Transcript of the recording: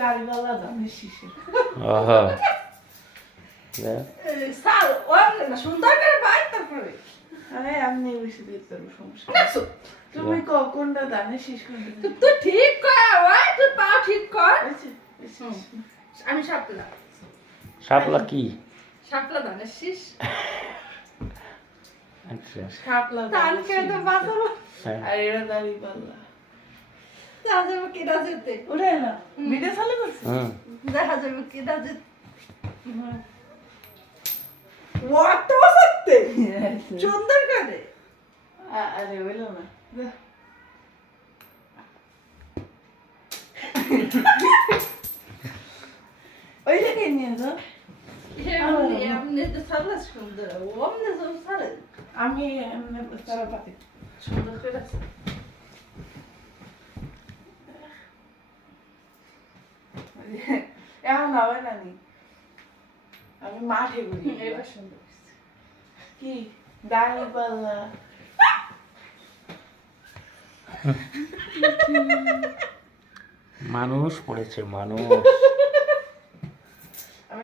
দাড়িওয়ালা ধানের শীষের আহা সাল ওর না সুন্দর করে বাই তারপরে আরে আমি বেশি দিতে পারবো সমস্যা তুমি কোনটা ধানের শীষ কোনটা তুই ঠিক কর ওই তুই পা ঠিক কর আমি শাপলা শাপলা কি শাপলা ধানের শীষ আচ্ছা শাপলা ধান খেয়ে তো বাঁচাবো হ্যাঁ আর এরা দাড়িওয়ালা দেখা যাবে কেনা যেতে ওরে না ভিডিও চালু করছে হুম দেখা যাবে কেনা যেতে ওয়াট বসতে সুন্দর করে আরে হইলো না ওই জায়গায় নিয়ে যাও এমনি তো সালা সুন্দর ওমনে সব সারা আমি তারা পাতি সুন্দর করে আছে এখন হবে না নি আমি মাঠে ঘুরি এবার সুন্দর কি দাড়িওয়ালা মানুষ পড়েছে মানুষ